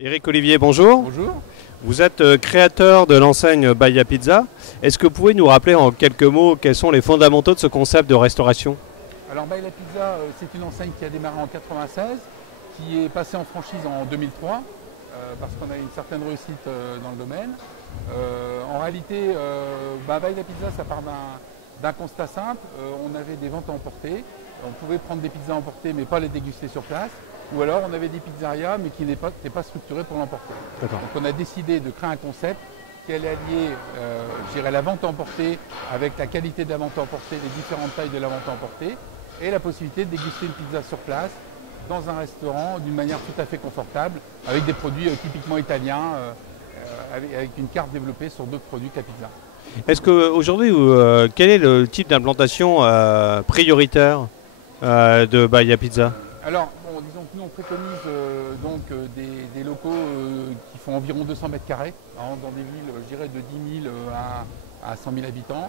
Éric Olivier, bonjour. Bonjour. Vous êtes créateur de l'enseigne Bahia Pizza. Est-ce que vous pouvez nous rappeler en quelques mots quels sont les fondamentaux de ce concept de restauration? Alors Bahia Pizza, c'est une enseigne qui a démarré en 96, qui est passée en franchise en 2003, parce qu'on a une certaine réussite dans le domaine. En réalité, Bahia Pizza, ça part d'un constat simple. On avait des ventes à emporter. On pouvait prendre des pizzas emportées, mais pas les déguster sur place. Ou alors on avait des pizzerias, mais qui n'étaient pas structurées pour l'emporter. Donc on a décidé de créer un concept qui allait allier, je dirais, la vente emportée avec la qualité de la vente emportée, les différentes tailles de la vente emportée, et la possibilité de déguster une pizza sur place, dans un restaurant, d'une manière tout à fait confortable, avec des produits typiquement italiens, avec une carte développée sur d'autres produits que la pizza. Est-ce qu'aujourd'hui, quel est le type d'implantation prioritaire de Bahia Pizza? Alors, bon, disons que nous on préconise des locaux qui font environ 200 mètres carrés, dans des villes, je dirais, de 10 000 à 100 000 habitants,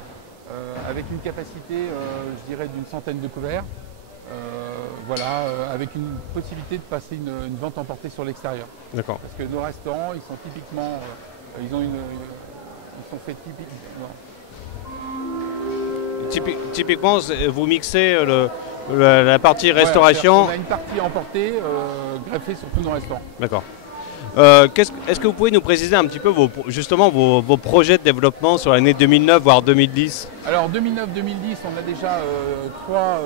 avec une capacité, je dirais, d'une centaine de couverts, voilà, avec une possibilité de passer une vente emportée sur l'extérieur. D'accord. Parce que nos restaurants, ils sont typiquement, ils sont faits Typiquement, vous mixez la partie restauration. On a une partie emportée greffée sur tous nos restaurants. D'accord. Est-ce que vous pouvez nous préciser un petit peu vos projets de développement sur l'année 2009 voire 2010? Alors 2009-2010, on a déjà 3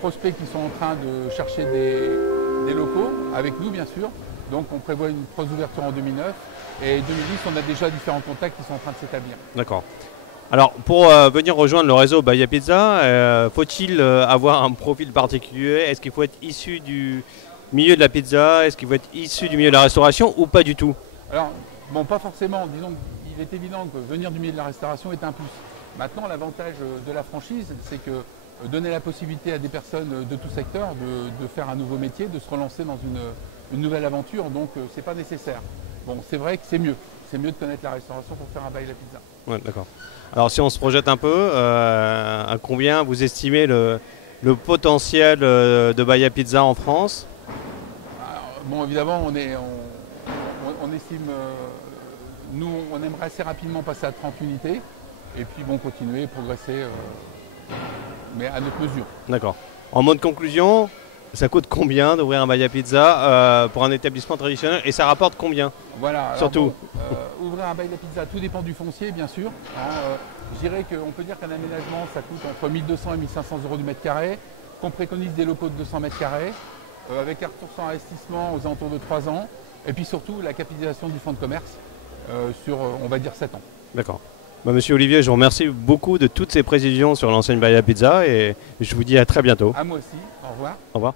prospects qui sont en train de chercher des locaux, avec nous bien sûr. Donc on prévoit une grosse ouverture en 2009. Et 2010, on a déjà différents contacts qui sont en train de s'établir. D'accord. Alors, pour venir rejoindre le réseau Bahia Pizza, faut-il avoir un profil particulier? Est-ce qu'il faut être issu du milieu de la pizza? Est-ce qu'il faut être issu du milieu de la restauration ou pas du tout? Alors, bon, pas forcément. Disons qu'il est évident que venir du milieu de la restauration est un plus. Maintenant, l'avantage de la franchise, c'est que donner la possibilité à des personnes de tout secteur de faire un nouveau métier, de se relancer dans une nouvelle aventure, donc c'est pas nécessaire. Bon, c'est vrai que c'est mieux. C'est mieux de connaître la restauration pour faire un Bahia Pizza. Ouais, d'accord. Alors si on se projette un peu, à combien vous estimez le potentiel de Bahia Pizza en France? Alors, bon, évidemment, on estime, nous, on aimerait assez rapidement passer à 30 unités, et puis bon, continuer, progresser, mais à notre mesure. D'accord. En mode conclusion, ça coûte combien d'ouvrir un Bahia Pizza pour un établissement traditionnel et ça rapporte combien? Voilà. Alors surtout. Bon, ouvrir un Bahia Pizza, tout dépend du foncier, bien sûr. Je dirais qu'on peut dire qu'un aménagement, ça coûte entre 1200 et 1500 euros du mètre carré, qu'on préconise des locaux de 200 mètres carrés, avec un retour sur investissement aux alentours de 3 ans, et puis surtout la capitalisation du fonds de commerce sur, on va dire, 7 ans. D'accord. Monsieur Olivier, je vous remercie beaucoup de toutes ces précisions sur l'enseigne Bahia Pizza et je vous dis à très bientôt. À moi aussi. Au revoir. Au revoir.